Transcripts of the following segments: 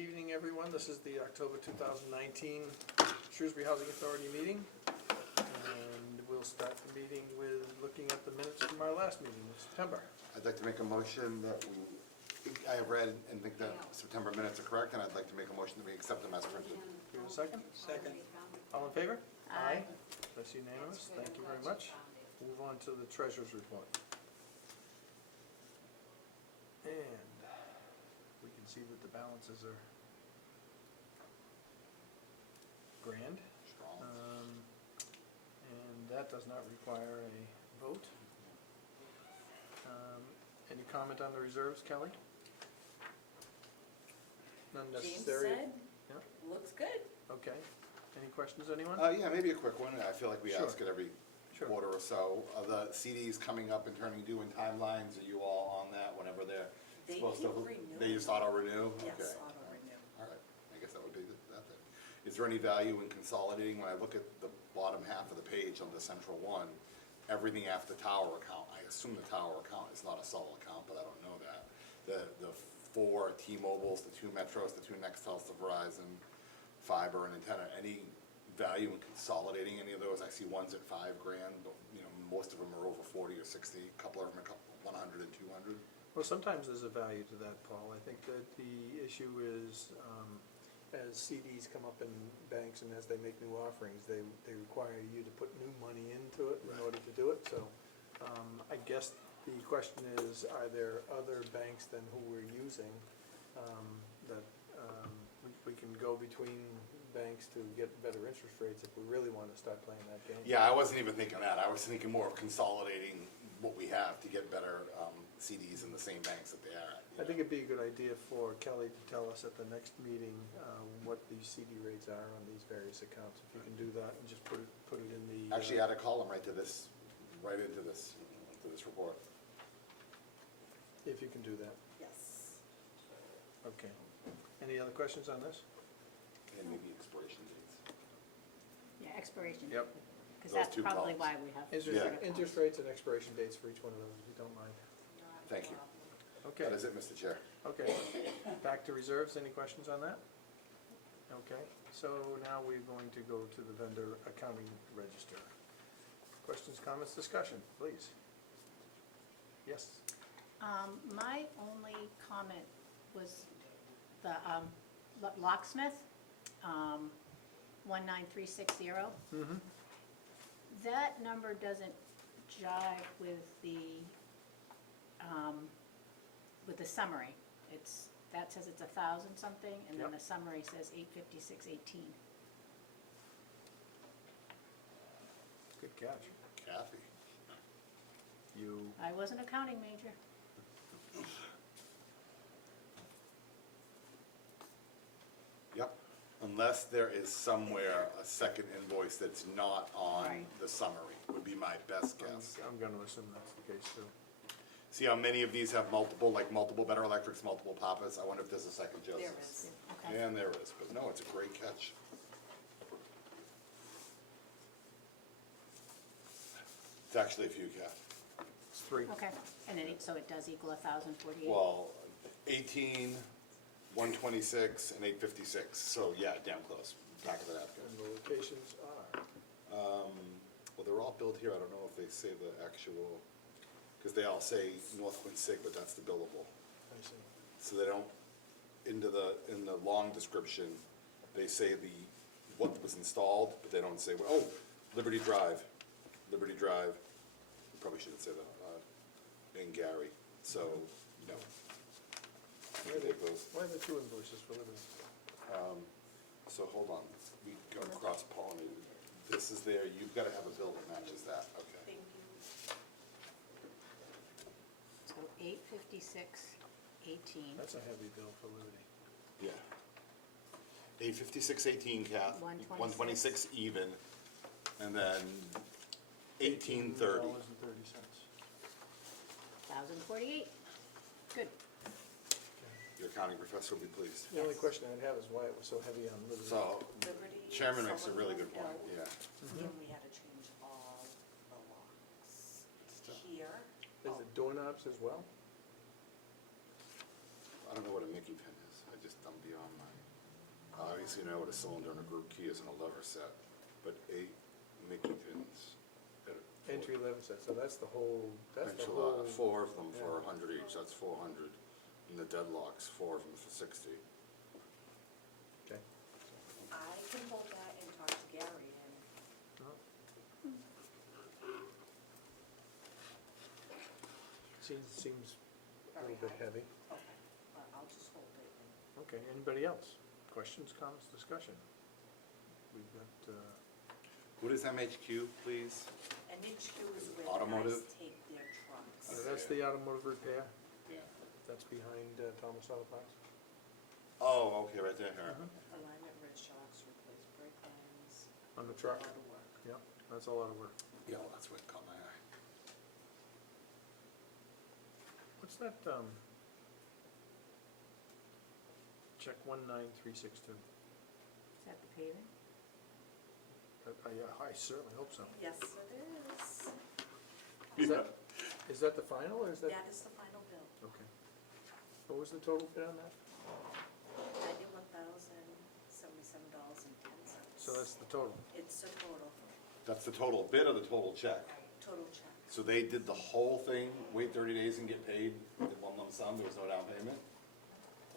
evening, everyone. This is the October 2019 Shrewsbury Housing Authority meeting. And we'll start the meeting with looking at the minutes from our last meeting in September. I'd like to make a motion that I have read and think that September minutes are correct, and I'd like to make a motion that we accept them as printed. Do you have a second? Second. All in favor? Aye. That's unanimous. Thank you very much. Move on to the treasurer's report. And we can see that the balances are grand. Strong. And that does not require a vote. Any comment on the reserves, Kelly? None James necessary? said, Yeah, looks good. okay. Any questions, anyone? Yeah, maybe a quick one. I feel like we Sure. ask it every Sure. quarter or so. Are the CDs coming up and turning due in timelines? Are you all on that whenever they're They supposed to? keep renewing. They just auto-renew? Yes, Okay. auto renew. All right, I guess that would be that then. Is there any value in consolidating? When I look at the bottom half of the page on the central one, everything after tower account, I assume the tower account is not a sole account, but I don't know that. The 4 T-Mobiles, the 2 Metros, the 2 Nextels, the Verizon, fiber and antenna, any value in consolidating any of those? I see one's at $5 grand, but you know, most of them are over 40 or 60, a couple of them are 100 and 200. Well, sometimes there's a value to that, Paul. I think that the issue is, as CDs come up in banks and as they make new offerings, they require you to put new money into it in Right. order to do it. So I guess the question is, are there other banks than who we're using that we can go between banks to get better interest rates if we really want to start playing that game? Yeah, I wasn't even thinking that. I was thinking more of consolidating what we have to get better CDs in the same banks that they are at. I think it'd be a good idea for Kelly to tell us at the next meeting what these CD rates are on these various accounts. If you can do that and just put it in the. Actually, add a column right into this report. If you can do that. Yes. Okay. Any other questions on this? And maybe expiration dates. Yeah, expiration. Yep. Because Those that's two probably columns. why we have. Interest rates and expiration dates for each one of those, if you don't mind. Thank you. Okay. That is it, Mr. Chair. Okay. Back to reserves. Any questions on that? Okay. So now we're going to go to the vendor accounting register. Questions, comments, discussion, please. Yes. My only comment was the locksmith, 19360. Mm-hmm. That number doesn't jive with the summary. That says it's 1,000 something, and then Yep. the summary says 856.18. Good catch. Kathy. You. I was an accounting major. Yep. Unless there is somewhere a second invoice that's not on Right. the summary, would be my best guess. I'm going to assume that's the case too. See how many of these have multiple Better Electrics, multiple Papas? I wonder if there's a second Joseph's. There is. Okay. And there is, but no, it's a great catch. It's actually a few, Kath. It's 3. Okay, and then so it does equal 1,048? Well, 18, 126, and 856, so yeah, damn close. Back of the napkin. And the locations are. Well, they're all billed here, I don't know if they say the actual, because they all say North Quincy, but that's the billable. I see. So they don't, in the long description, they say what was installed, but they don't say, oh, Liberty Drive. Probably shouldn't say that, in Gary, so, no. Why are there 2 invoices for Liberty? So hold on, we go cross-pollinated. This is there, you've gotta have a bill that matches that, okay. Thank you. So 856.18. That's a heavy bill for Liberty. Yeah. 856.18, Kath. 126 even, and then 1830. $18.30. 1,048. Good. Your accounting professor will be pleased. The only Yes. question I'd have is why it was so heavy on Liberty. So, Liberty. Chairman makes a really someone good point, will yeah. know, And we had to change all the locks here. Is it doorknobs as well? I don't know what a Mickey pin is, I just I'm beyond mine. Obviously, I know what a cylinder and a group key is and a lever set, but 8 Mickey pins. at a- Entry level set, so that's the whole, that's the Actually, whole. 4 of them for yeah. 100 each, that's 400. And the deadlocks, 4 of them for 60. Okay. I can hold that and talk to Gary and No. Seems a very little bit high. heavy. Okay, I'll just hold it and. Okay, anybody else? Questions, comments, discussion? We've got, What is MHQ, please? NHQ is where the Automotive? guys take their trucks. that's the automotive repair, Yeah. that's behind Thomas Auto Parts. Oh, okay, right there, here. Alignment red shocks, replace brake lines. On the A truck, lot of work. yeah, that's a lot of work. Yeah, well, that's what caught my eye. What's that, check 19362? Is that the paving? Yeah, I certainly hope so. Yes, it is. Is that the final, or is that? That is the final bill. Okay. What was the total bid on that? $91,077.10. So that's the total. It's a total, That's the total bid or the total check? total check. So they did the whole thing, wait 30 days and get paid in one lump sum, there was no down payment?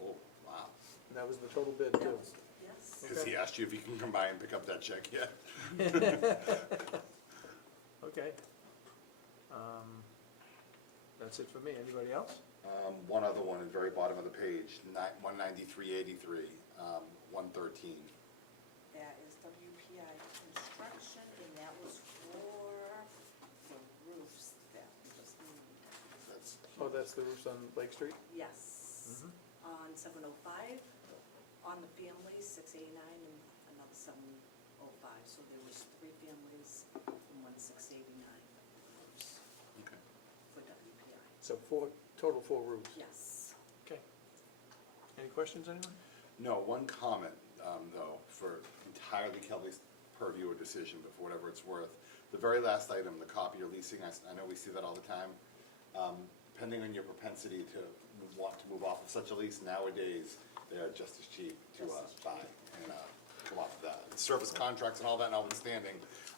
Oh, wow. And that was the total bid, too? Yes. Because he asked you if you can come by and pick up that check yet. Okay. That's it for me. Anybody else? One other one at the very bottom of the page, 193.83, 113. That is WPI construction, and that was for the roofs that we just moved. That's, Oh, that's the roofs on Lake Street? Yes, on 705, on the families, 689, and another 705. So there was 3 families and 1 689 roofs okay. for WPI. So total 4 roofs? Yes. Okay. Any questions, anyone? No, one comment, though, for entirely Kelly's purview or decision, but for whatever it's worth. The very last item, the copier leasing, I know we see that all the time. Depending on your propensity to want to move off of such a lease, nowadays, they are just as cheap to Just as buy and come off of that. Service contracts and all that notwithstanding,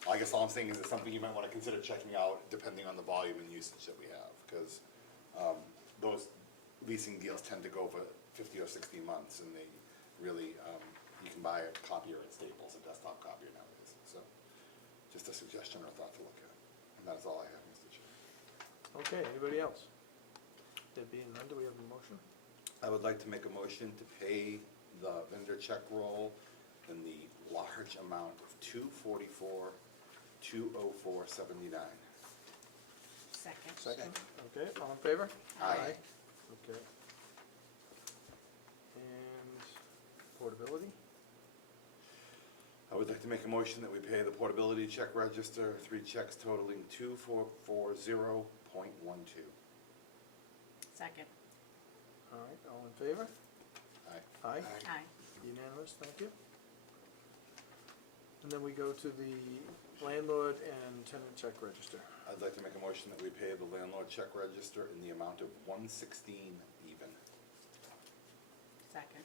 I guess all I'm saying is it's something you might want to consider checking out depending on the volume and usage that we have. Because those leasing deals tend to go for 50 or 60 months, and they really, you can buy a copier at Staples, a desktop copier nowadays. So, just a suggestion or a thought to look at. And that's all I have, Mr. Chair. Okay, anybody else? There being none, do we have a motion? I would like to make a motion to pay the vendor check roll in the large amount of $244,204.79. Second. Second. Okay, all in favor? Aye. Okay. And portability? I would like to make a motion that we pay the portability check register, 3 checks totaling $2,440.12. Second. All right, all in favor? Aye. Aye. Aye. Unanimous, thank you. And then we go to the landlord and tenant check register. I'd like to make a motion that we pay the landlord check register in the amount of $116 even. Second.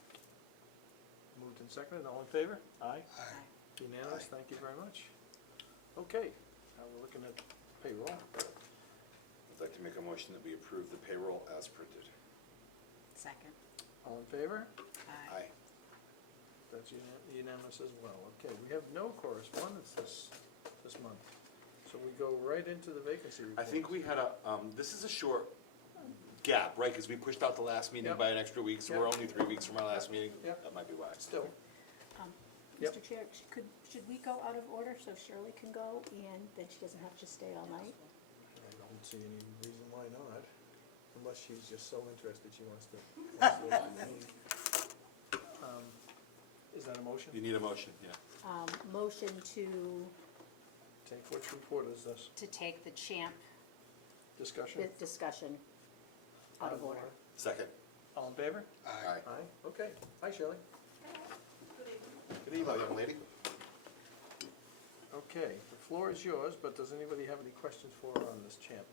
Moved and seconded, all in favor? Aye. Aye. Unanimous, Aye. thank you very much. Okay, now we're looking at payroll. I'd like to make a motion that we approve the payroll as printed. Second. All in favor? Aye. That's unanimous as well. Okay, we have no correspondence this month, so we go right into the vacancy report. I think we had this is a short gap, right? Because we pushed out the last meeting Yep. by an extra week, so we're Yep. only 3 weeks from our last meeting. Yep. That might be why. Still, Yep. Mr. Chair, should we go out of order so Shirley can go and then she doesn't have to stay all night? I don't see any reason why not, unless she's just so interested she wants to. Is that a motion? You need a motion, yeah. Motion to Take which report is this? take the champ Discussion? discussion out of order. Second. All in favor? Aye. Aye, okay. Hi, Shirley. Good Hello, evening. young lady. Okay, the floor is yours, but does anybody have any questions for her on this champ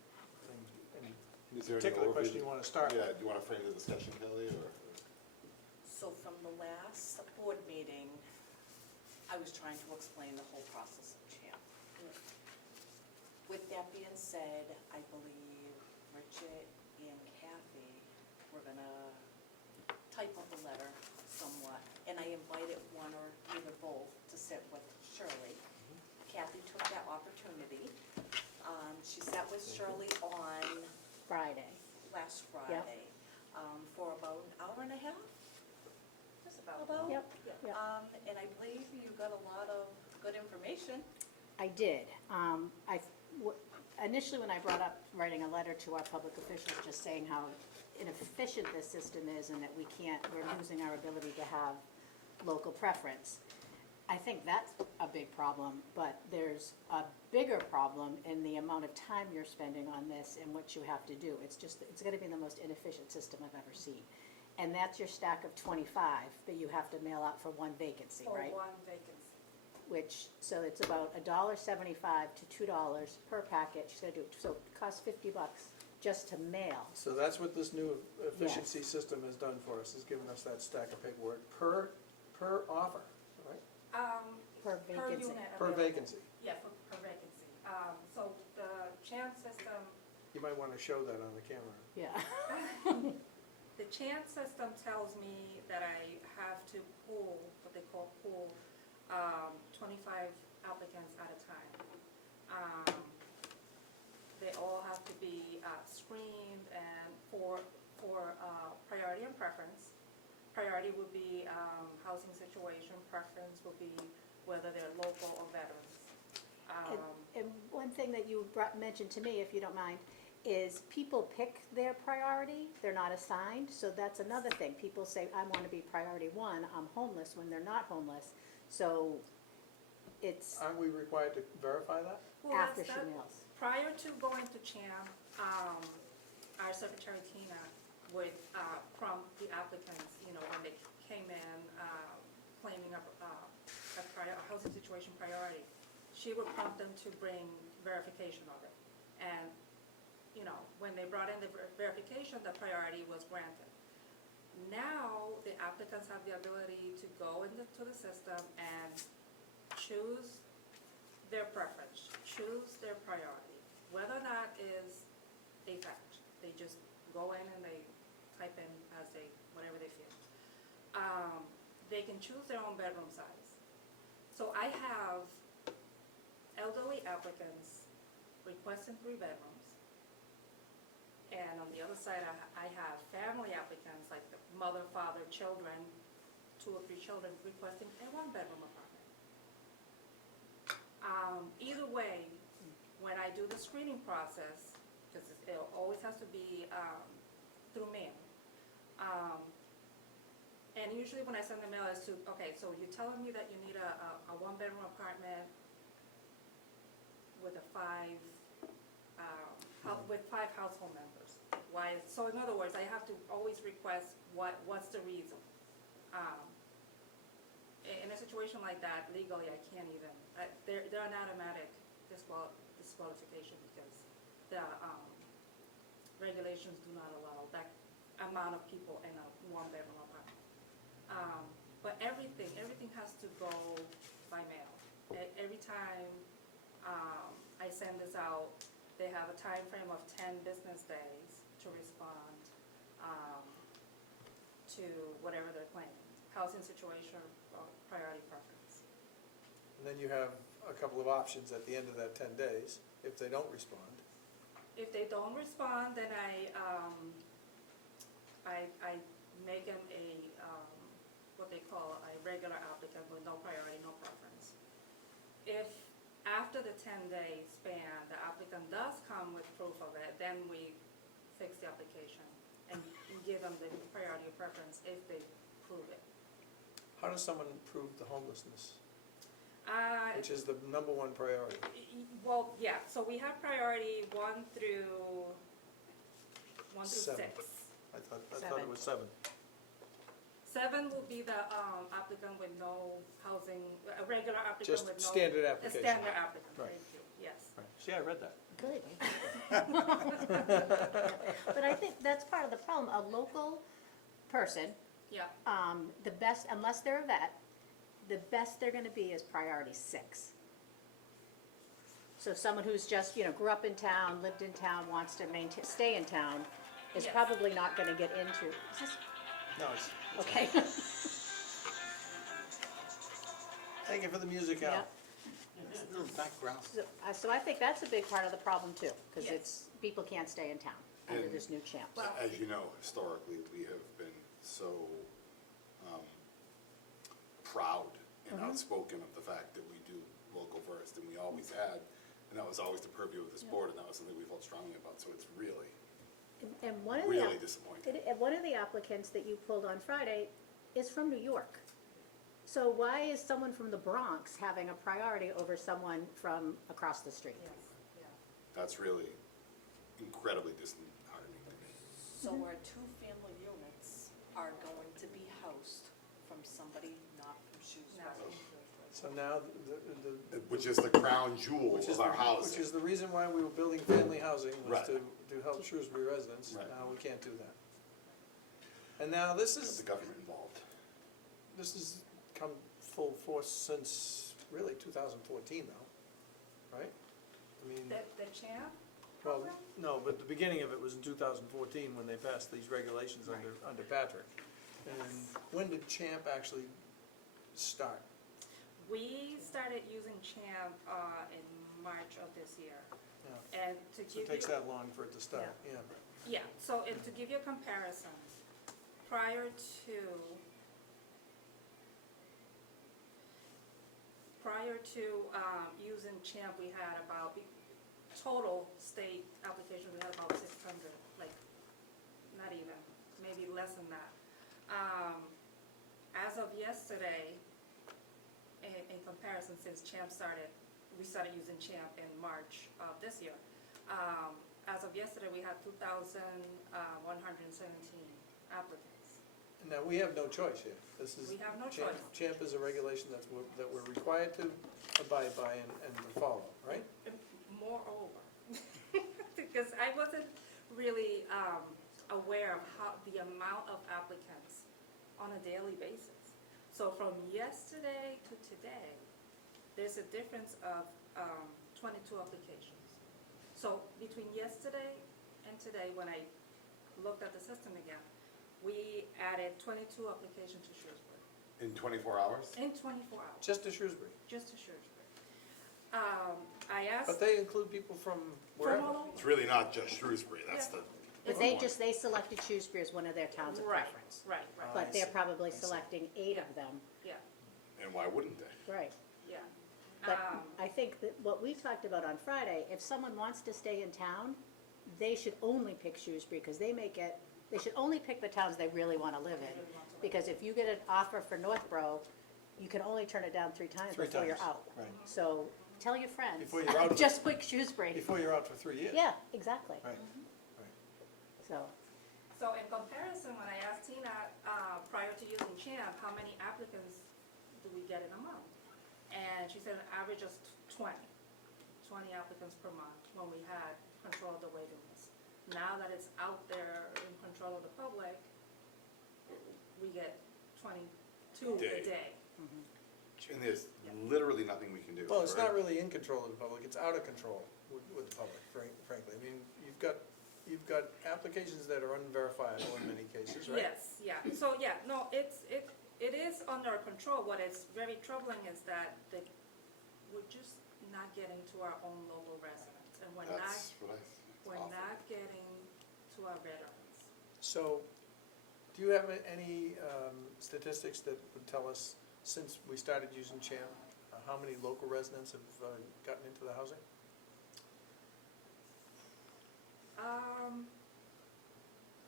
thing? Any Is there any particular overview? question you want to start with? Yeah, do you want to frame the discussion, Kelly, or? So from the last board meeting, I was trying to explain the whole process of CHAMP. With that being said, I believe Richard and Kathy were gonna type up a letter somewhat, and I invited one or either both to sit with Shirley. Kathy took that opportunity. She sat with Shirley on Friday. last Friday, for about an hour and a half. Just about. Yep, yep. And I believe you got a lot of good information. I did. Initially, when I brought up writing a letter to our public officials, just saying how inefficient this system is and that we're losing our ability to have local preference. I think that's a big problem, but there's a bigger problem in the amount of time you're spending on this and what you have to do. It's gonna be the most inefficient system I've ever seen. And that's your stack of 25 that you have to mail out for one vacancy, right? For one vacancy. So it's about $1.75 to $2 per packet. She's gonna do it, so it costs $50 just to mail. So that's what this new efficiency system has done for us, has given us that stack of paperwork per offer, right? Per vacancy. unit Per available. vacancy. Yeah, per vacancy. So the CHAMP system, You might want to show that on the camera. Yeah. the CHAMP system tells me that I have to pull, what they call pull, 25 applicants at a time. They all have to be screened and for priority and preference. Priority would be housing situation, preference would be whether they're local or veterans. And one thing that you mentioned to me, if you don't mind, is people pick their priority, they're not assigned, so that's another thing. People say, I want to be priority one, I'm homeless, when they're not homeless, so it's Aren't we required to verify that? Well, after that's she that- mails. Prior to going to CHAMP, our secretary Tina would prompt the applicants, when they came in claiming a housing situation priority, she would prompt them to bring verification of it. And, when they brought in the verification, the priority was granted. Now, the applicants have the ability to go into the system and choose their preference, choose their priority. Whether that is a fact, they just go in and they type in whatever they feel. They can choose their own bedroom size. So I have elderly applicants requesting 3 bedrooms. And on the other side, I have family applicants, like the mother, father, children, 2 or 3 children requesting a 1-bedroom apartment. Either way, when I do the screening process, because it always has to be through mail. And usually when I send the mail is to, okay, so you're telling me that you need a 1-bedroom apartment with with 5 household members. Why? So in other words, I have to always request what's the reason. In a situation like that, legally, I can't even, they're an automatic disqualification because the regulations do not allow that amount of people in a 1-bedroom apartment. But everything has to go by mail. Every time I send this out, they have a time frame of 10 business days to respond to whatever they're claiming, housing situation or priority preference. And then you have a couple of options at the end of that 10 days, if they don't respond. If they don't respond, then I make them what they call a regular applicant with no priority, no preference. If after the 10-day span, the applicant does come with proof of it, then we fix the application and give them the priority or preference if they prove it. How does someone prove the homelessness, which is the #1 priority? Well, yeah, so we have priority 1 through 7. 6. I thought it was 7. 7 will be the applicant with no housing, a regular applicant Just with no. standard A application. standard applicant, Right. thank you, yes. Right. See, I read that. Good. But I think that's part of the problem. A local person Yeah, The best, unless they're a vet, the best they're gonna be is priority 6. So someone who's just, grew up in town, lived in town, wants to stay in town, is Yes. probably not gonna get into, is this, No, it's, okay? thank you for the music, Al. Yep. Background. So I think that's a big part of the problem too, because Yes. people can't stay in town under And- this new champ. Well- As you know, historically, we have been so proud and outspoken of the fact that we do local first, and we always had, and that was always the purview of this board, and that was something we felt strongly about, so it's really, And one of the, really disappointing. and one of the applicants that you pulled on Friday is from New York. So why is someone from the Bronx having a priority over someone from across the street? yes, yeah. That's really incredibly disheartening to me. So our two-family units are going to be housed from somebody not from Shrewsbury. Now, So now, Which is the crown jewel which is of our which housing. is the reason why we were building family housing, was Right. to help Shrewsbury residents. Right. Now we can't do that. And now this With is, the government involved. this has come full force since really 2014 though, right? I mean, The champ well, program? no, but the beginning of it was in 2014 when they passed these regulations under Patrick. And when did CHAMP actually start? We started using champ in March of this year. Yeah. And to So it give takes you, that long for it to start, yeah. yeah, so and to give you a comparison, prior to using champ, we had about, total state applications, we had about 600, like, not even, maybe less than that. As of yesterday, in comparison, since champ started, we started using champ in March of this year. As of yesterday, we had 2,117 applicants. Now, we have no choice here. This is. We have no CHAMP- choice. CHAMP is a regulation that we're required to abide by and to follow, right? Moreover, because I wasn't really aware of the amount of applicants on a daily basis. So from yesterday to today, there's a difference of 22 applications. So between yesterday and today, when I looked at the system again, we added 22 applications to Shrewsbury In 24 hours? in 24 hours, Just to Shrewsbury. just to Shrewsbury. I asked. But they include people from from wherever. all over. It's really not just Shrewsbury, that's Yeah. the. But they selected Shrewsbury as one of their towns of Right, preference. right, right, But I they're see. probably I see. selecting 8 of Yeah. them, yeah, And why wouldn't they? right. yeah. But I think that what we talked about on Friday, if someone wants to stay in town, they should only pick Shrewsbury, because they should only pick the towns they really want to live in. Because if you get an offer for Northborough, you can only turn it down 3 times Three before you're times, out. right. So tell your friends. Before you're out of it. Just pick Shrewsbury. Before you're out for 3 years. Yeah, exactly. Right, Mm-hmm. right. So in comparison, when I asked Tina, prior to using CHAMP, how many applicants do we get in a month? And she said an average of 20 applicants per month when we had control of the waiting list. Now that it's out there in control of the public, we get 22 a Day. day. And there's Yeah. literally nothing we can do. Well, it's right? not really in control of the public, it's out of control with the public, frankly. I mean, you've got applications that are unverifiable in many cases, right? Yes, yeah, so, yeah, no, it is under our control. What is very troubling is that we're just not getting to our own local residents, and we're That's what it's we're awful. not getting to our veterans. So, do you have any statistics that would tell us, since we started using CHAMP, how many local residents have gotten into the housing?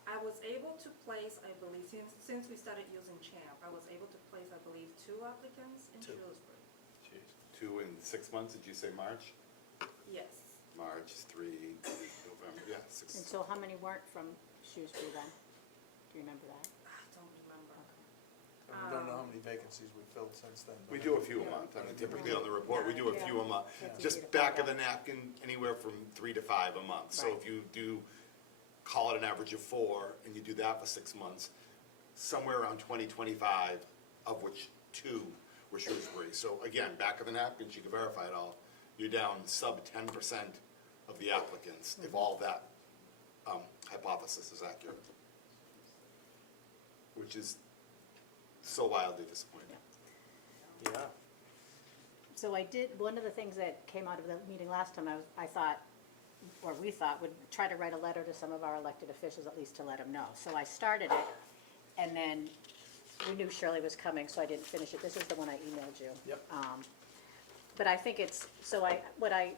I was able to place, I believe, since we started using CHAMP, I was able to place, I believe, 2 applicants in 2. Shrewsbury. Jeez. 2 in 6 months, did you say March? Yes. March, 3, November, yeah, 6. And so how many weren't from Shrewsbury then? Do you remember that? I don't remember. And we don't know how many vacancies we've filled since then. We do a few a month, I mean, typically on the report, we do a few a month. Yeah. Just back of the napkin, anywhere from 3 to 5 a month. So Right. if you do, call it an average of 4, and you do that for 6 months, somewhere around 20, 25, of which 2 were Shrewsbury. So again, back of the napkins, you can verify it all, you're down sub 10% of the applicants, if all that hypothesis is accurate. Which is so wildly disappointing. Yeah. So I did, one of the things that came out of the meeting last time, I thought, or we thought, would try to write a letter to some of our elected officials, at least to let them know. So I started it, and then we knew Shirley was coming, so I didn't finish it. This is the one I emailed you. Yep. But I think it's, so what I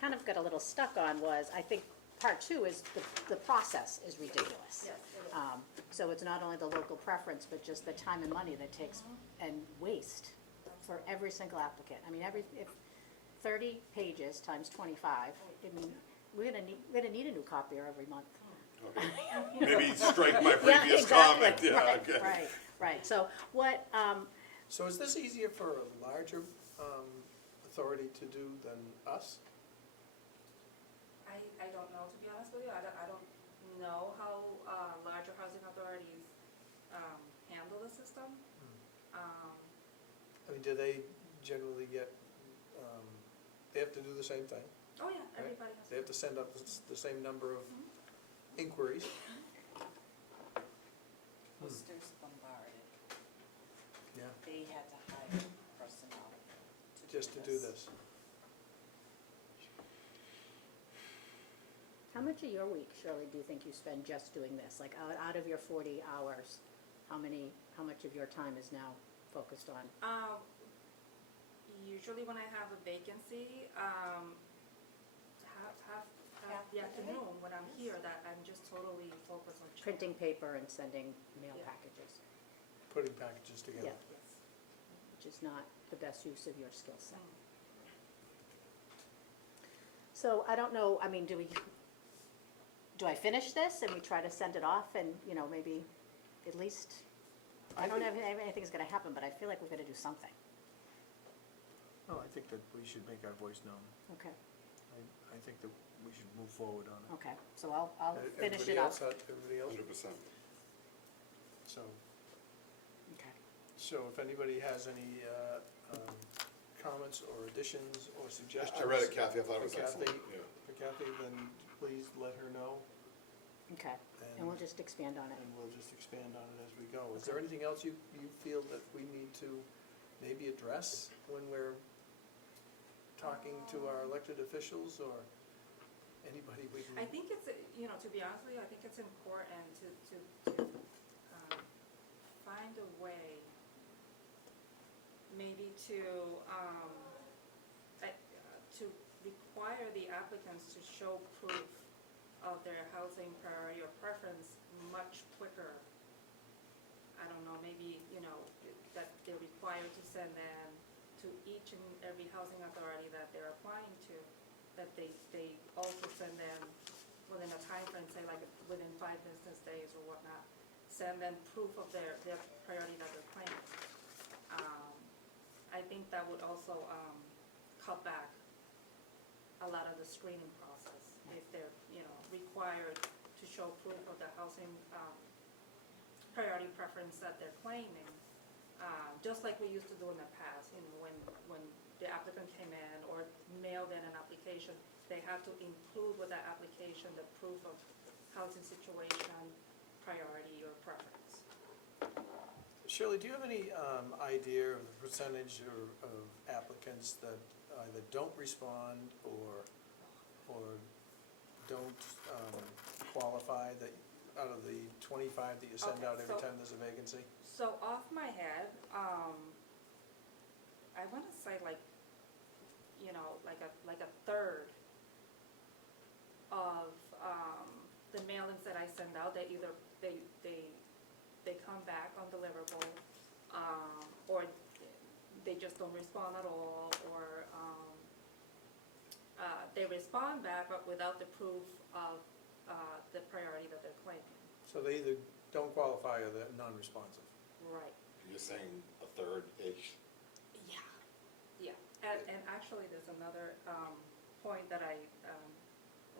kind of got a little stuck on was, I think part 2 is the process is ridiculous. Yes, it is. So it's not only the local preference, but just the time and money that takes, and waste for every single applicant. I mean, if 30 pages times 25, I mean, we're gonna need a new copier every month. Okay. Maybe strike my Yeah, previous exactly. comment, yeah, Right, okay. Right, so what, So is this easier for a larger authority to do than us? I don't know, to be honest with you, I don't know how larger housing authorities handle the system. I mean, do they generally get, they have to do the same thing? Oh, yeah, Right. everybody has. They have to send up the same number of inquiries? Worcester's bombarded. Yeah. They had to hire personnel Just to do this? how much of your week, Shirley, do you think you spend just doing this? Like, out of your 40 hours, how much of your time is now focused on? Usually when I have a vacancy, half Half the the day? afternoon when I'm here, that I'm just totally focused on. Printing paper and sending mail Yeah. packages? Putting packages together? Yeah. Yes. Which is not the best use of your skill set. Mm. So I don't know, I mean, do I finish this and we try to send it off and, you know, maybe at least, I don't know if anything's gonna happen, but I feel like we're gonna do something. Oh, I think that we should make our voice known. Okay, I think that we should move forward on it. okay, so I'll finish Everybody it up. else, everybody else? 100%. So, Okay. so if anybody has any comments or additions or suggestions? I read it, Kathy, I thought it was for Kathy, excellent. Yeah. For Kathy, then please let her know, Okay, and we'll just expand on it. and we'll just expand on it as we go. Is there anything else you feel that we need to maybe address when we're talking to our elected officials, or anybody we can? I think it's, to be honest with you, I think it's important to find a way maybe to require the applicants to show proof of their housing priority or preference much quicker. I don't know, maybe, that they're required to send them to each and every housing authority that they're applying to, that they also send them within a time frame, say like within 5 business days or whatnot, send them proof of their priority that they're claiming. I think that would also cut back a lot of the screening process if they're, required to show proof of the housing priority preference that they're claiming. Just like we used to do in the past, when the applicant came in or mailed in an application, they have to include with that application the proof of housing situation, priority, or preference. Shirley, do you have any idea of the percentage of applicants that either don't respond or don't qualify, that out of the 25 that you send Okay, out every so- time there's a vacancy? So off my head, I want to say like a third of the mailings that I send out, they either they come back undeliverable, or they just don't respond at all, or they respond back but without the proof of the priority that they're claiming. So they either don't qualify or they're non-responsive. Right. You're saying a third-ish? Yeah, and actually, there's another point that I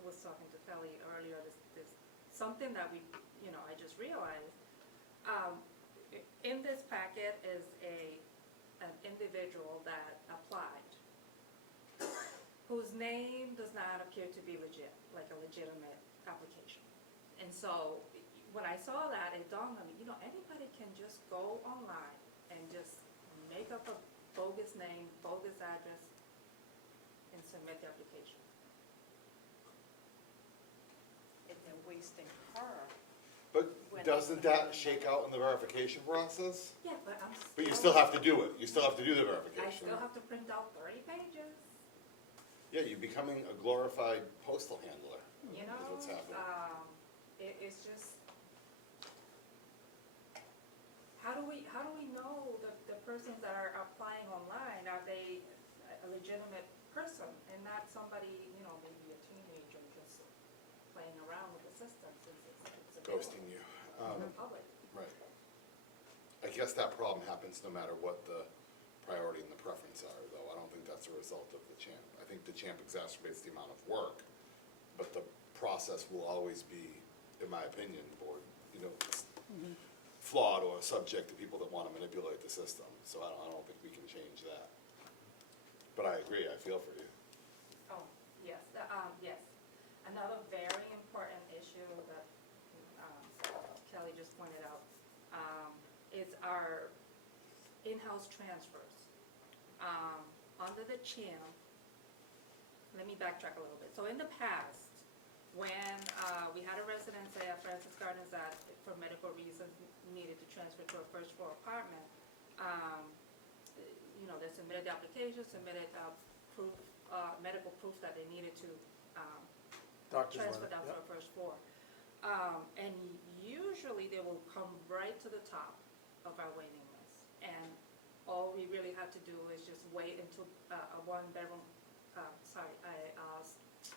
was talking to Kelly earlier, this something that I just realized, In this packet is an individual that applied, whose name does not appear to be legit, like a legitimate application. And so, when I saw that, it dawned on me, anybody can just go online and just make up a bogus name, bogus address, and submit the application. And they're wasting her. But When- doesn't that shake out in the verification process? Yeah, but But you still have to do it, you still have to do the I verification. still have to print out 30 pages, Yeah, you're becoming a glorified postal handler, you is know? what's happening. It's just, how do we know the persons that are applying online, are they a legitimate person and not somebody, maybe a teenager just playing around with the system since it's available Ghosting you. to the public? Right. I guess that problem happens no matter what the priority and the preference are, though. I don't think that's a result of the CHAMP. I think the CHAMP exacerbates the amount of work, but the process will always be, in my opinion, flawed or subject to people that want to manipulate the system. So I don't think we can change that. But I agree, I feel for you. Oh, yes, yes. Another very important issue that Kelly just pointed out is our in-house transfers. Under the CHAMP, let me backtrack a little bit. So in the past, when we had a resident say at Francis Gardens that for medical reasons needed to transfer to a first floor apartment, they submitted the application, submitted proof, medical proof that they needed to Doctor's transfer letter, down to yep. a first floor. And usually they will come right to the top of our waiting list. And all we really had to do is just wait until a one-bedroom, first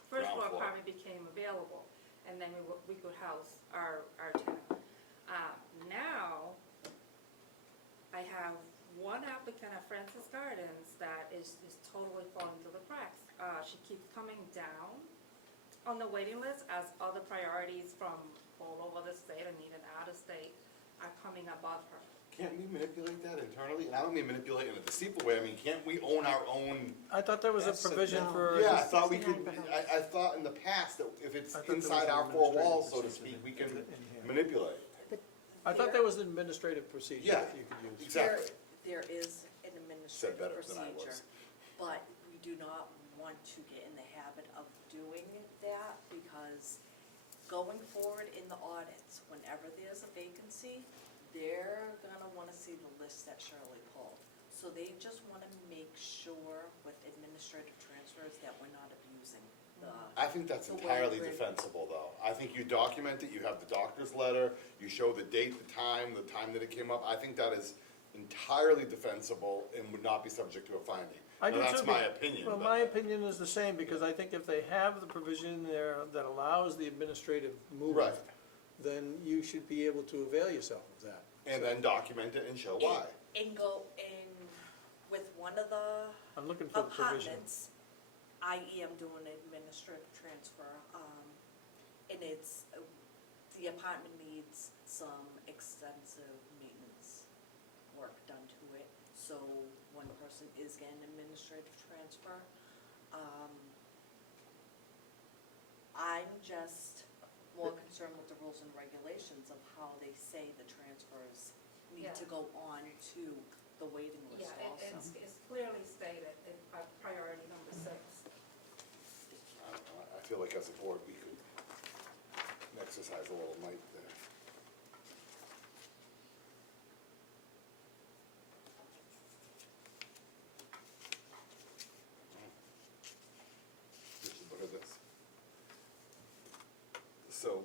Ground floor floor. apartment became available. And then we could house our tenant. Now, I have one applicant at Francis Gardens that is totally falling through the cracks. She keeps coming down on the waiting list as other priorities from all over the state and even out of state are coming above her. Can't we manipulate that internally? And I don't mean manipulate in a deceitful way, I mean, can't we own our own? I thought there was a That's a- provision No. for. Yeah, I thought we could, 69 I thought in the past that if it's I thought there was inside an our four administrative walls, so to procedure speak, we can in here. manipulate. I thought there was an administrative procedure Yeah. that you could use. Exactly. There is an Said administrative better than I procedure, was. but we do not want to get in the habit of doing that because going forward in the audits, whenever there's a vacancy, they're gonna wanna see the list that Shirley pulled. So they just wanna make sure with administrative transfers that we're not abusing the. I think that's The way entirely we're- defensible, though. I think you document it, you have the doctor's letter, you show the date, the time that it came up. I think that is entirely defensible and would not be subject to a finding. I Now, do that's too, my but- opinion. Well, but- my opinion is the same, because I think if they have the provision in there that allows the administrative movement, Right. then you should be able to avail yourself of that. And then document it and show why. And go in with one of the I'm looking for the provision. apartments, I am doing an administrative transfer, and it's, the apartment needs some extensive maintenance work done to it, so one person is getting an administrative transfer. I'm just more concerned with the rules and regulations of how they say the transfers need to Yeah. go on to the waiting list Yeah, also. it's clearly stated in priority number 6. I don't know, I feel like as a board, we could exercise a little might there. What are this? So,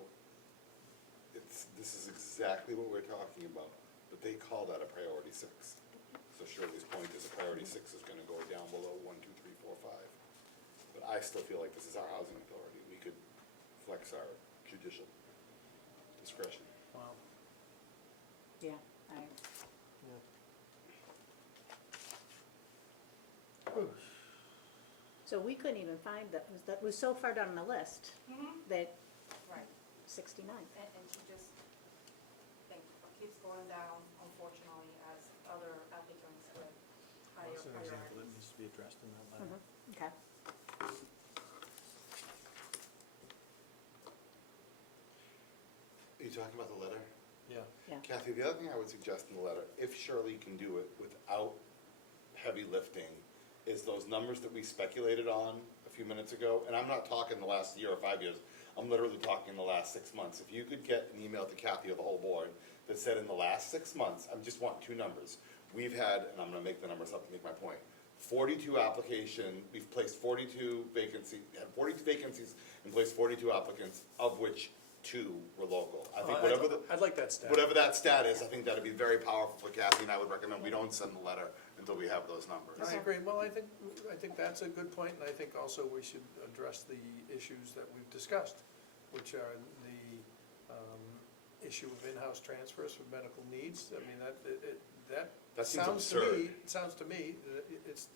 this is exactly what we're talking about, but they call that a priority 6. So Shirley's point is a priority 6 is gonna go down below 1, 2, 3, 4, 5. But I still feel like this is our housing authority, we could flex our judicial discretion. Wow. Yeah, so we couldn't even find that was so far down on the list that Right. 69. And she just keeps going higher That's an example that priorities. needs to be addressed in that letter. Okay. Are you talking about the letter? Yeah. Yeah. Kathy, the other thing I would suggest in the letter, if Shirley can do it without heavy lifting, is those numbers that we speculated on a few minutes ago, and I'm not talking the last year or 5 years, I'm literally talking the last 6 months. If you could get an email to Kathy or the whole board that said in the last 6 months, I just want 2 numbers. We've had, and I'm gonna make the numbers up to make my point, 42 we've placed 42 vacancies, had 42 vacancies and placed 42 applicants, of which 2 were local. I think whatever the, I'd like that stat. whatever that stat is, I think that'd be very powerful for Kathy, and I would recommend we don't send the letter until we have those numbers. I agree. Well, I think that's a good point, and I think also we should address the issues that we've discussed, which are the issue of in-house transfers for medical needs. I mean, That seems sounds to absurd. me, that it's,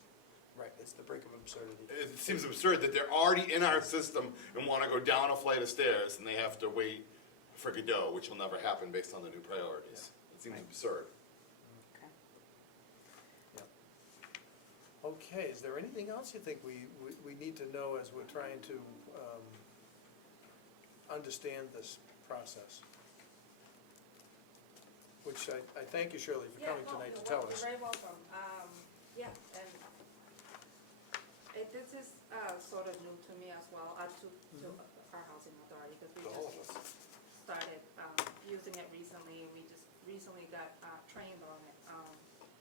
right, it's the brink of absurdity. It seems absurd that they're already in our system and wanna go down a flight of stairs, and they have to wait for Godot, which will never happen based on the new priorities. It seems Right. absurd. Okay. Okay, is there anything else you think we need to know as we're trying to understand this process? Which I thank you, Shirley, for coming tonight to tell us. You're very welcome. Yeah, and this is sort of new to me as well, to our housing authority, because we To all of just us. started using it recently, and we just recently got trained on it.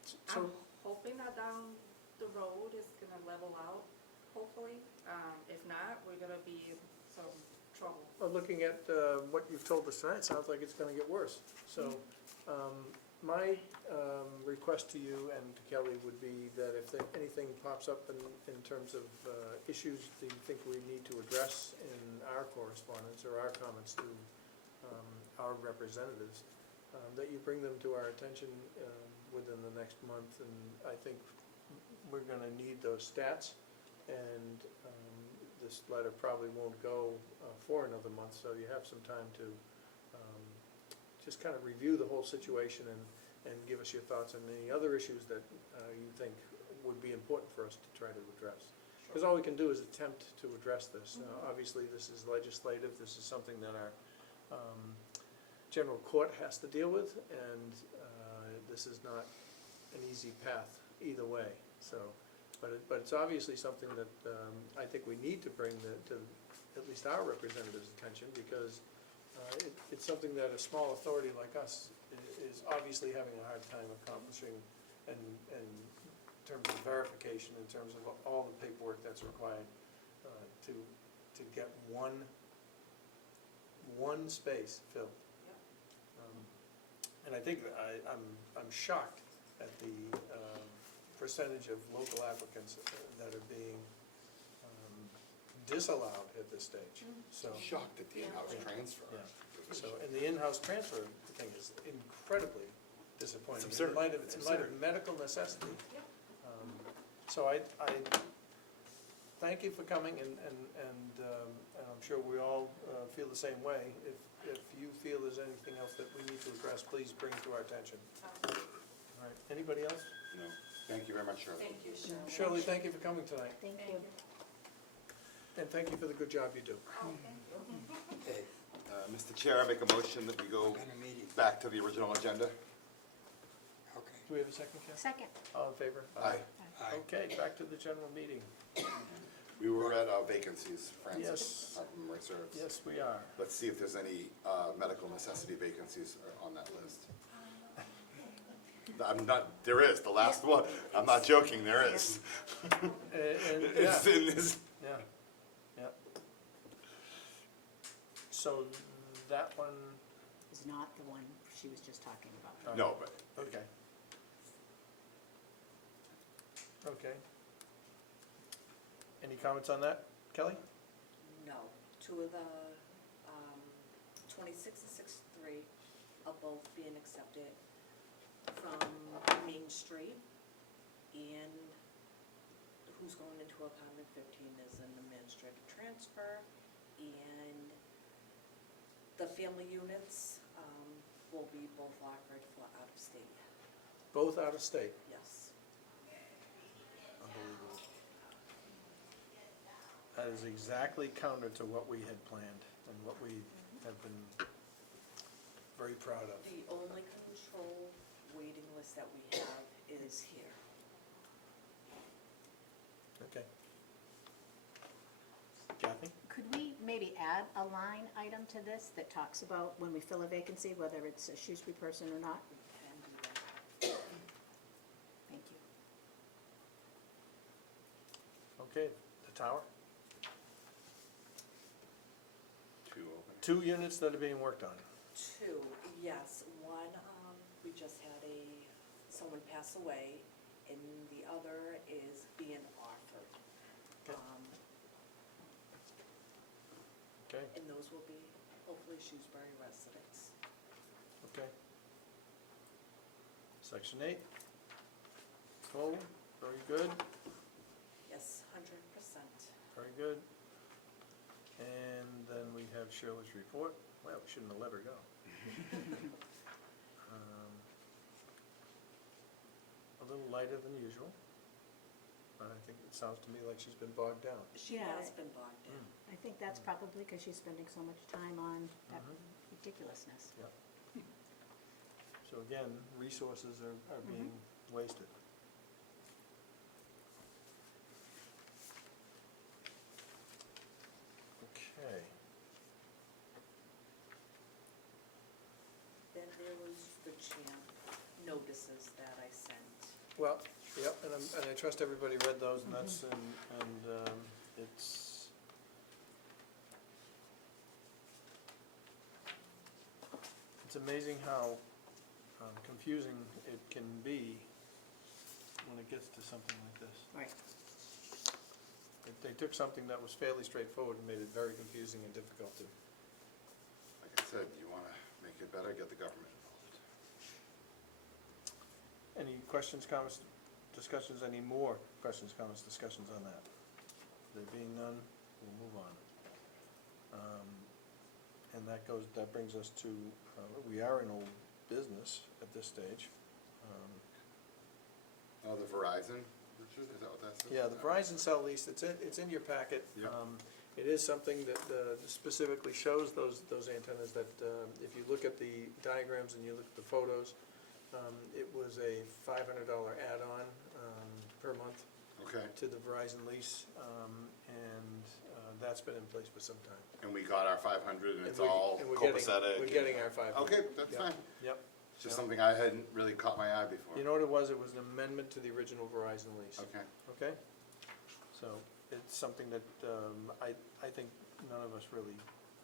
So, I'm hoping that down the road it's gonna level out, hopefully. If not, we're gonna be in some trouble. well, looking at what you've told us tonight, it sounds like it's gonna get worse. So, my request to you and to Kelly would be that if anything pops up in terms of issues that you think we need to address in our correspondence or our comments to our representatives, that you bring them to our attention within the next month. And I think we're gonna need those stats, and this letter probably won't go for another month, so you have some time to just kind of review the whole situation and give us your thoughts on any other issues that you think would be important for us to try to address. Because all we can do is attempt to address this. Now, obviously, this is legislative, this is something that our general court has to deal with, and this is not an easy path either way. So, but it's obviously something that I think we need to bring to at least our representatives' attention, because it's something that a small authority like us is obviously having a hard time accomplishing, and in terms of verification, in terms of all the paperwork that's required to get one space filled. And I think I'm shocked at the percentage of local applicants that are being disallowed at this stage. So, Shocked at the in-house Yeah. transfer. Yeah. so, and the in-house transfer thing is incredibly disappointing. It's absurd. In light of, It's in light of absurd. medical necessity. Yep. So I thank you for coming, and I'm sure we all feel the same way. If you feel there's anything else that we need to address, please bring it to our attention. All right, anybody else? No, thank you very much, Shirley. Thank you, Shirley. Shirley, thank you for coming tonight, Thank Thank you. you. and thank you for the good job you do. Oh, thank you. Okay, Mr. Chair, I make a motion that we go back to the original agenda. Okay. Do we have a second, Ken? Second. All in favor? Aye. Aye. Okay, back to the general meeting. We were at vacancies, Francis. Yes. Memory serves. Yes, we are. Let's see if there's any medical necessity vacancies on that list. I'm not, there is, the last one. I'm not joking, there is. And, It's yeah, in this. yeah. So that one, Is not the one she was just talking about. No, but okay. Okay. Any comments on that, Kelly? No, 2 of the 26 and 63 are both being accepted from Main Street, and who's going into apartment 15 is an administrative transfer, and the family units will be both offered for out of state, Both out of state. yes. Unbelievable. That is exactly counter to what we had planned and what we have been very proud of. The only control waiting list that we have is here. Okay. Kathy? Could we maybe add a line item to this that talks about when we fill a vacancy, whether it's a Shrewsbury person or not? We can do that. Thank you. Okay, the tower? Two open. 2 units that are being worked on. Two, yes, one, we just had someone pass away, and the other is being offered. Okay. Okay, And those will be hopefully Shrewsbury residents. okay. Section 8? Full, very good, Yes, 100%. very good. And then we have Shirley's report. Well, we shouldn't have let her go. A little lighter than usual. I think it sounds to me like she's been bogged down. She Yeah. has been bogged down. I think that's probably because she's spending so much time on that Mhm. ridiculousness. Yep. So again, resources are being wasted. Okay. Then there was the champ notices that I sent. Well, yep, and I trust everybody read those, and that's, and it's, it's amazing how confusing it can be when it gets to something like this. Right. They took something that was fairly straightforward and made it very confusing and difficult to. Like I said, you wanna make it better, get the government involved. Any questions, comments, discussions, any more questions, comments, discussions on that? There being none, we'll move on. And that brings us to, we are in old business at this stage. Oh, the Verizon, Richard, is that what that says? Yeah, the Verizon cell lease, it's in your packet. Yeah. It is something that specifically shows those antennas that, if you look at the diagrams and you look at the photos, it was a $500 add-on per month Okay, to the Verizon lease, and that's been in place for some time. and we got our 500 and it's And we- all and we're getting- copacetic? We're getting our 500. Okay, that's Yep. fine. Yep. It's just Yep. something I hadn't really caught my eye before. You know what it was? It was an amendment to the original Verizon lease. Okay, Okay? So it's something that I think none of us really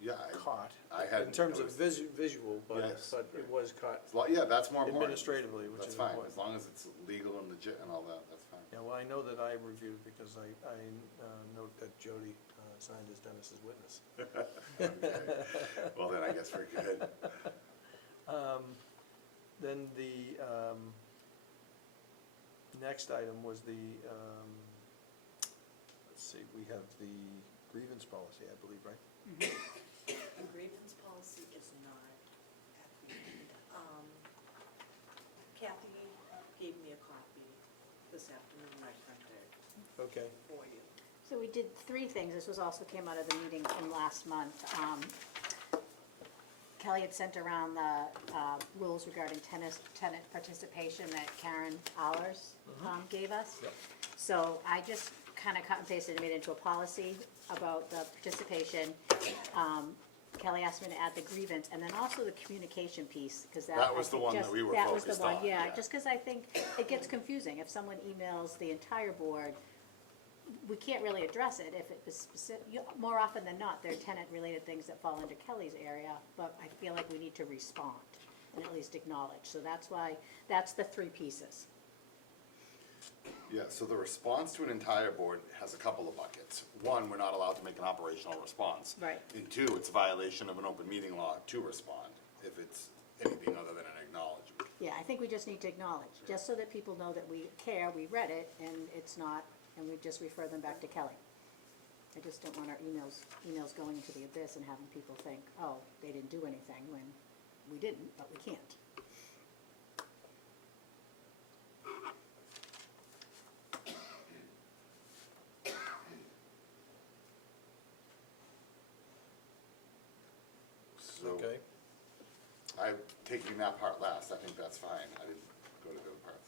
yeah, caught. I hadn't In terms of noticed. visual, but Yes. it was caught yeah, that's more important. administratively, which That's is fine, important. as long as it's legal and legit and all that, that's fine. Yeah, well, I know that I reviewed because I note that Jody signed as Dennis's witness. Okay. Well, then I guess we're good. Then the next item was the, let's see, we have the grievance policy, I believe, right? The grievance policy is not at the end. Kathy gave me a copy this afternoon, I printed it Okay. for you. So we did 3 things. This was also came out of the meeting from last month. Kelly had sent around the rules regarding tenant participation that Karen Allers gave us. Yep. So I just kind of cut and pasted and made it into a policy about the participation. Kelly asked me to add the grievance and then also the communication piece, because that. That was I the think one that just- we were that was the focused one, on, Yeah, yeah. just because I think it gets confusing. If someone emails the entire board, we can't really address it if it was specific, more often than not, they're tenant-related things that fall into Kelly's area, but I feel like we need to respond and at least acknowledge, so that's why, that's the 3 pieces. Yeah, so the response to an entire board has a couple of buckets. One, we're not allowed to make an operational response. Right. And 2, it's a violation of an open meeting law to respond if it's anything other than an acknowledgement. Yeah, I think we just need to acknowledge, just so that people know that we care, we read it, and it's not, and we just refer them back to Kelly. I just don't want our emails going into the abyss and having people think, oh, they didn't do anything, when we didn't, but we can't. I'm taking that part last, I think that's fine, I didn't go to the other parts.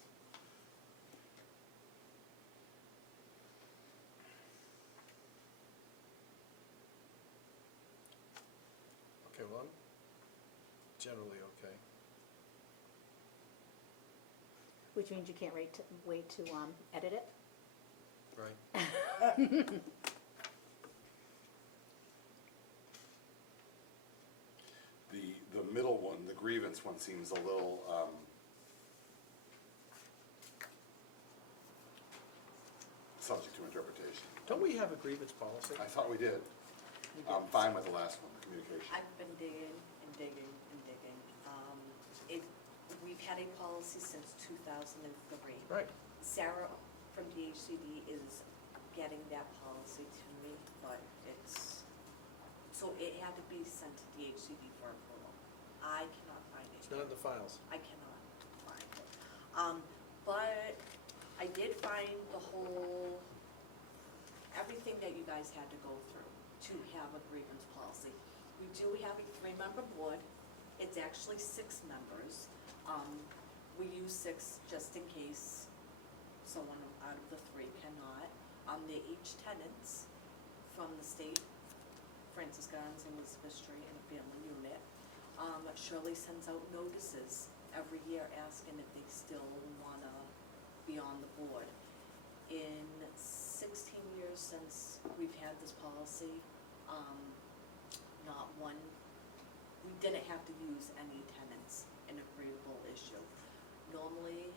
Okay, well, I'm generally okay. Which means you can't wait to edit it? Right. The middle one, the grievance one seems a little, subject to interpretation. Don't we have a grievance policy? I thought we did. We I'm did. fine with the last one, the communication. I've been digging and digging and digging. We've had a policy since 2003. Right. Sarah from DHCD is getting that policy to me, but so it had to be sent to DHCD for approval. I cannot find it. It's not in the files. I cannot find it. But I did find everything that you guys had to go through to have a grievance policy. We do have a 3-member board. It's actually 6 members. We use 6 just in case someone out of the 3 cannot. They're each tenants from the state, Francis Gardens and Elizabeth Street, in a family unit. Shirley sends out notices every year asking if they still wanna be on the board. In 16 years since we've had this policy, not one, we didn't have to use any tenants in a grievable issue. Normally,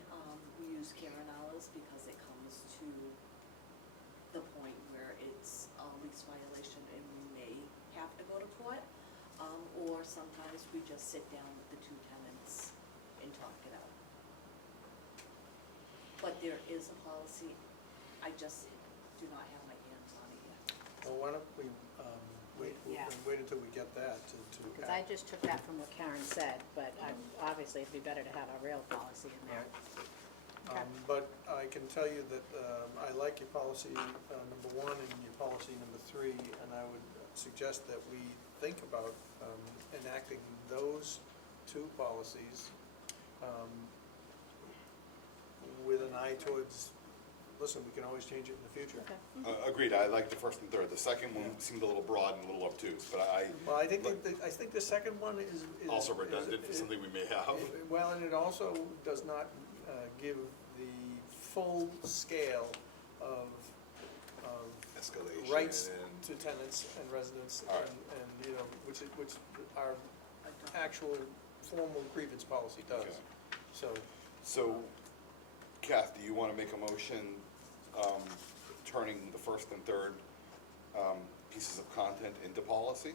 we use Karen hours because it comes to the point where it's a lease violation and we may have to go to court. Or sometimes we just sit down with the 2 tenants and talk it out. But there is a policy, I just do not have my hands on it yet. Well, why don't we, Yeah. wait until we get that to. Because I just took that from what Karen said, but obviously it'd be better to have a real policy in there. Okay. But I can tell you that I like your policy number 1 and your policy number 3, and I would suggest that we think about enacting those 2 policies with an eye towards, listen, we can always change it in the future. Okay. Agreed, I like the first and third. The second one Yeah. seemed a little broad and a little obtuse, but Well, I think, I think the second one is. also redundant for something we may have. Well, and it also does not give the full scale of Escalation rights and, to tenants and residents All right. and, you know, which our actual formal grievance policy does. Okay. So, Kath, do you want to make a motion, turning the first and third pieces of content into policy?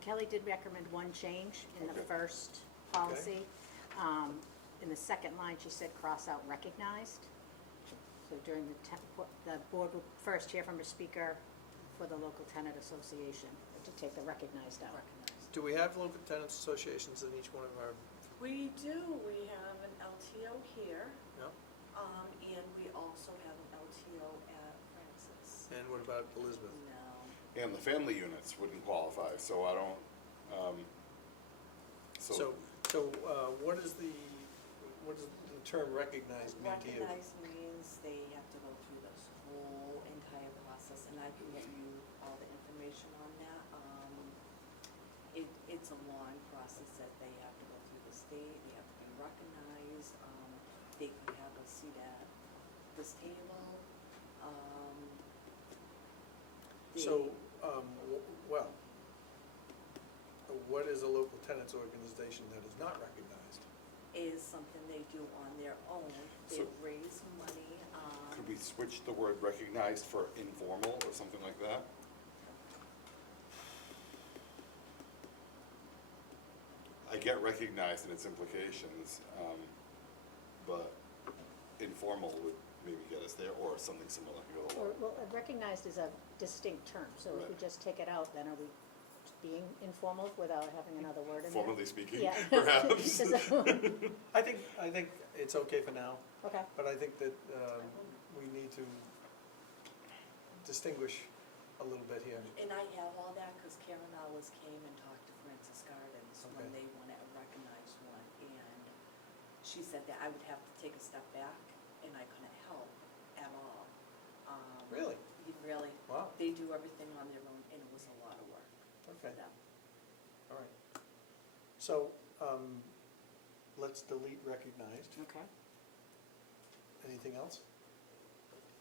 Kelly did recommend one change in the Okay. first policy. In the second line, she said cross out recognized. So during the board would first hear from a speaker for the local tenant association, to take the recognized out. Recognized. do we have local tenants associations in each one of our, We do, we have an LTO here, no? and we also have an LTO at Francis. And what about Elizabeth? No, And the family units wouldn't qualify, so I don't, So, what does the term recognized mean to you? recognized means they have to go through this whole entire process, and I can get you all the information on that. It's a long process that they have to go through the state, they have to be recognized, they can have a seat at this table. So, well, what is a local tenants organization that is not recognized? Is something they do on their own, they So- raise money, could we switch the word recognized for informal or something like that? I get recognized and its implications, but informal would maybe get us there, or something similar. Well, recognized is a distinct term, so if we Right. just take it out, then are we being informal without having another word in there? Formally speaking, Yeah. perhaps. I think it's okay for now, Okay, but I think that we need to distinguish a little bit here. and I have all that, cause Karen always came and talked to Francis Gardens when Okay. they wanted a recognized she said that I would have to take a step back, and I couldn't help at all. Really? Really. Wow. They do everything on their own, and it was a lot of work for Okay, them. all right. So, let's delete recognized. Okay. Anything else?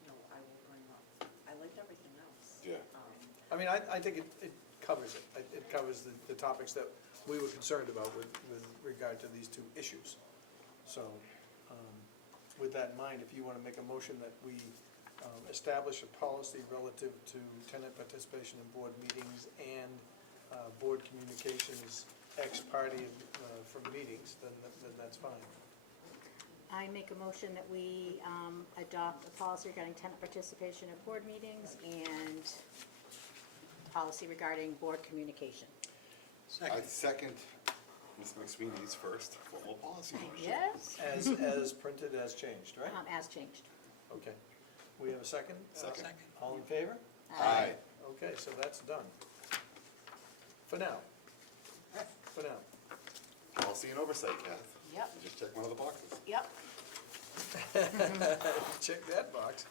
No, I will bring up, I liked everything else. Yeah. I mean, I think it covers it. It covers the topics that we were concerned about with regard to these two issues. So, with that in mind, if you want to make a motion that we establish a policy relative to tenant participation in board meetings and board communications ex parte from meetings, then that's fine. I make a motion that we adopt a policy regarding tenant participation at board meetings and policy regarding board communication. I second Ms. McSweeney's first formal policy motion. Yes? As printed, as changed, right? As changed. Okay. We have a second? Second. All in favor? Aye. Okay, so that's done. For now. For now. Policy and oversight, Kath. Yep. You just check one of the boxes. Yep. Check that box.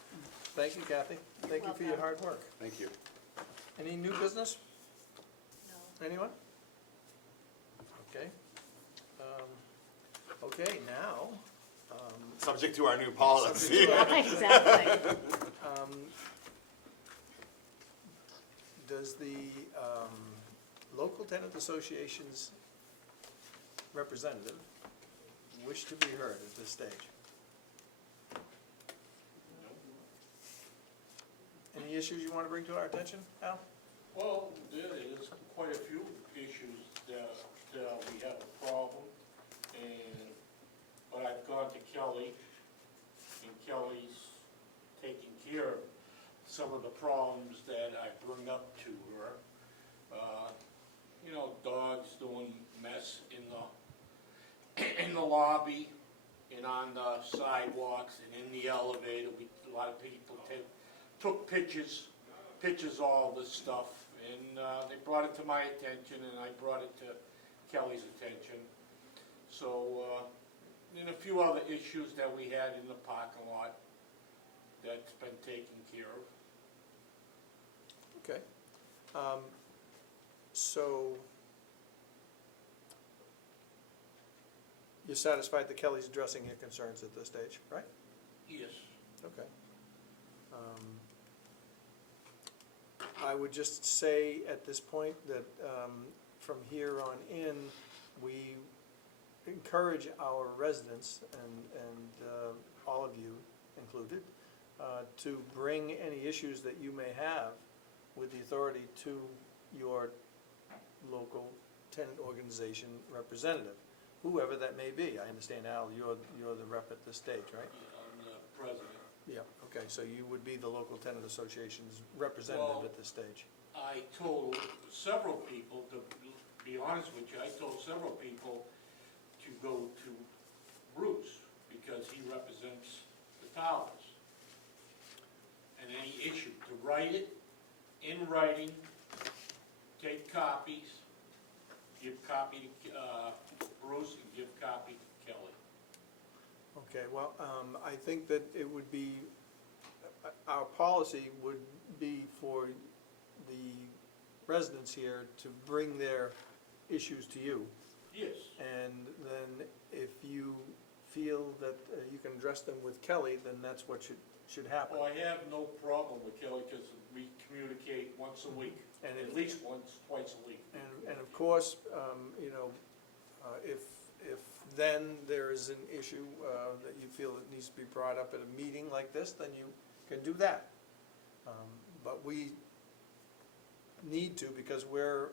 Thank you, Kathy. Thank you for your Welcome. hard work. Thank you. Any new business? No. Anyone? Okay. Okay, now, Subject to our new policy. Subject to our- Exactly. does the local tenant association's representative wish to be heard at this stage? Any issues you want to bring to our attention, Al? Well, there is quite a few issues that we have a problem, but I've gone to Kelly, and Kelly's taking care of some of the problems that I bring up to her. You know, dogs doing mess in the lobby, and on the sidewalks, and in the elevator. A lot of people took pictures of all this stuff, and they brought it to my attention, and I brought it to Kelly's attention. So, and a few other issues that we had in the parking lot that's been taken care of. Okay. So, you're satisfied that Kelly's addressing your concerns at this stage, right? Yes. Okay. I would just say at this point that from here on in, we encourage our residents and all of you included to bring any issues that you may have with the authority to your local tenant organization representative, whoever that may be. I understand, Al, you're the rep at this stage, right? I'm the president. Yeah, okay, so you would be the local tenant association's representative Well, at this stage. I told several people, to be honest with you, I told several people to go to Bruce, because he represents the towers. And any issue, to write it in writing, take copies, give copy to Bruce, and give copy to Kelly. Okay, well, I think that it would be, our policy would be for the residents here to bring their issues to you. Yes. And then if you feel that you can address them with Kelly, then that's what should happen. Oh, I have no problem with Kelly, because we communicate once a week, And if- at least twice a week. And of course, if then there is an issue that you feel that needs to be brought up at a meeting like this, then you can do that. But we need to, because we're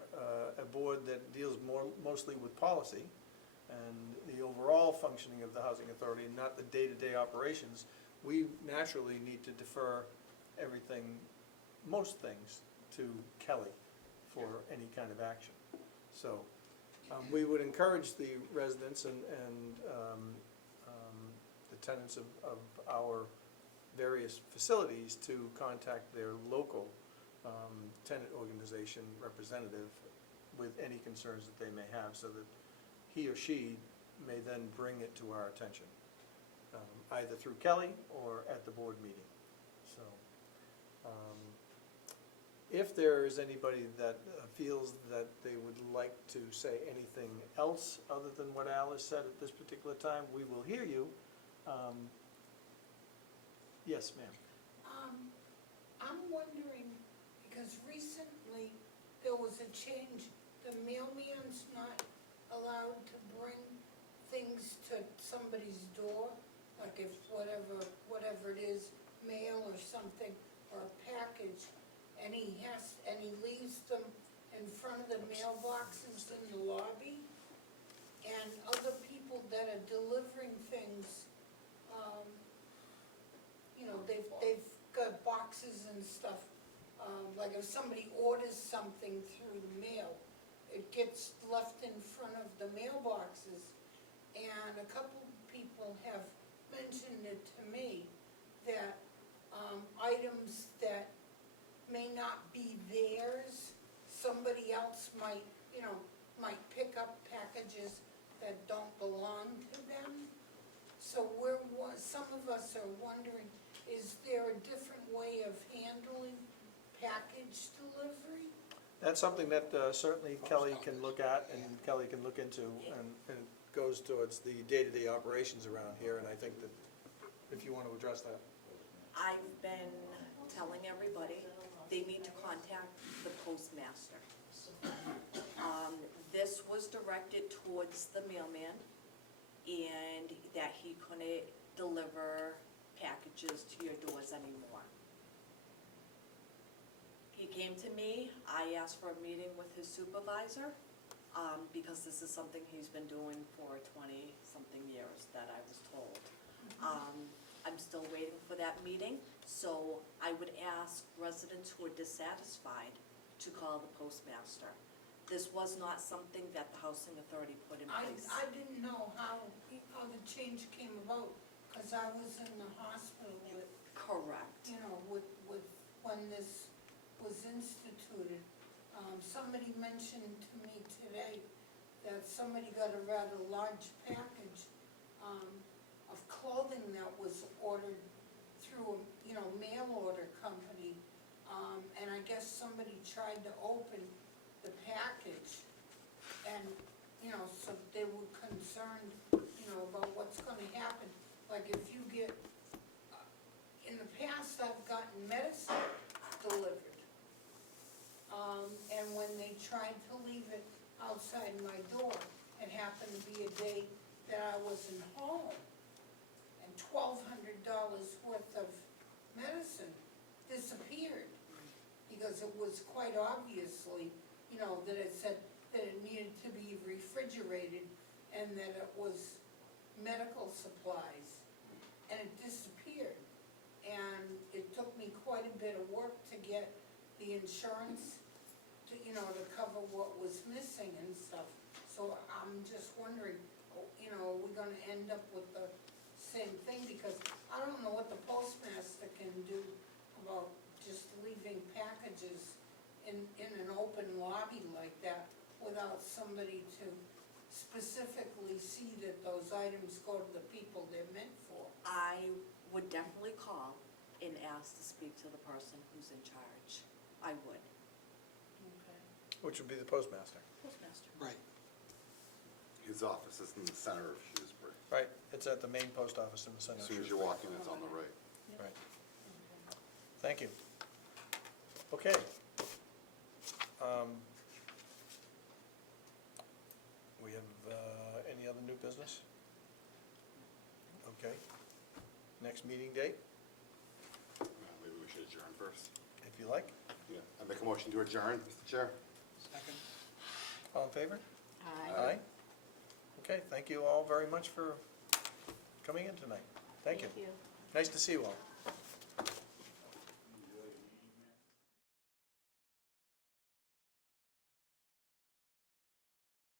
a board that deals mostly with policy and the overall functioning of the housing authority, and not the day-to-day operations, we naturally need to defer everything, most things, to Kelly for any kind of action. So we would encourage the residents and the tenants of our various facilities to contact their local tenant organization representative with any concerns that they may have, so that he or she may then bring it to our attention, either through Kelly or at the board meeting. So, if there is anybody that feels that they would like to say anything else other than what Alice said at this particular time, we will hear you. Yes, ma'am. I'm wondering, because recently there was a change, the mailman's not allowed to bring things to somebody's door, like if whatever it is, mail or something, or a package, and he leaves them in front of the mailboxes in the lobby, and other people that are delivering things, they've got boxes and stuff, like if somebody orders something through the mail, it gets left in front of the mailboxes, and a couple people have mentioned it to me, that items that may not be theirs, somebody else might pick up packages that don't belong to them. So some of us are wondering, is there a different way of handling package delivery? That's something that certainly Kelly can look at and Kelly can look into, and it goes towards the day-to-day operations around here, and I think that if you want to address that. I've been telling everybody they need to contact the postmaster. This was directed towards the mailman, and that he couldn't deliver packages to your doors anymore. He came to me, I asked for a meeting with his supervisor, because this is something he's been doing for 20-something years, that I was told. I'm still waiting for that meeting, so I would ask residents who are dissatisfied to call the postmaster. This was not something that the Housing Authority put in place. I didn't know how the change came about, because I was in the hospital with, Correct. when this was instituted. Somebody mentioned to me today that somebody got a rather large package of clothing that was ordered through a mail order company, and I guess somebody tried to open the package, and so they were concerned about what's going to happen. Like if you get, in the past I've gotten medicine delivered, and when they tried to leave it outside my door, it happened to be a day that I wasn't home, and $1,200 worth of medicine disappeared, because it was quite obviously, that it said that it needed to be refrigerated and that it was medical supplies, and it disappeared. And it took me quite a bit of work to get the insurance to cover what was missing and stuff. So I'm just wondering, are we gonna end up with the same thing? Because I don't know what the postmaster can do about just leaving packages in an open lobby like that without somebody to specifically see that those items go to the people they're meant for. I would definitely call and ask to speak to the person who's in charge. I would. Okay. Which would be the postmaster. Postmaster. Right. His office is in the center of Shrewsbury. Right, it's at the main post office in the center. As of soon as you Shrewsbury. walk in, it's on the right. Right. Thank you. Okay. We have any other new business? Okay. Next meeting date, Maybe we should adjourn first. if you like. Yeah, I make a motion to adjourn, Mr. Chair. Second. All in favor? Aye. Okay, thank you all very much for coming in tonight. Thank you. Nice to see you all.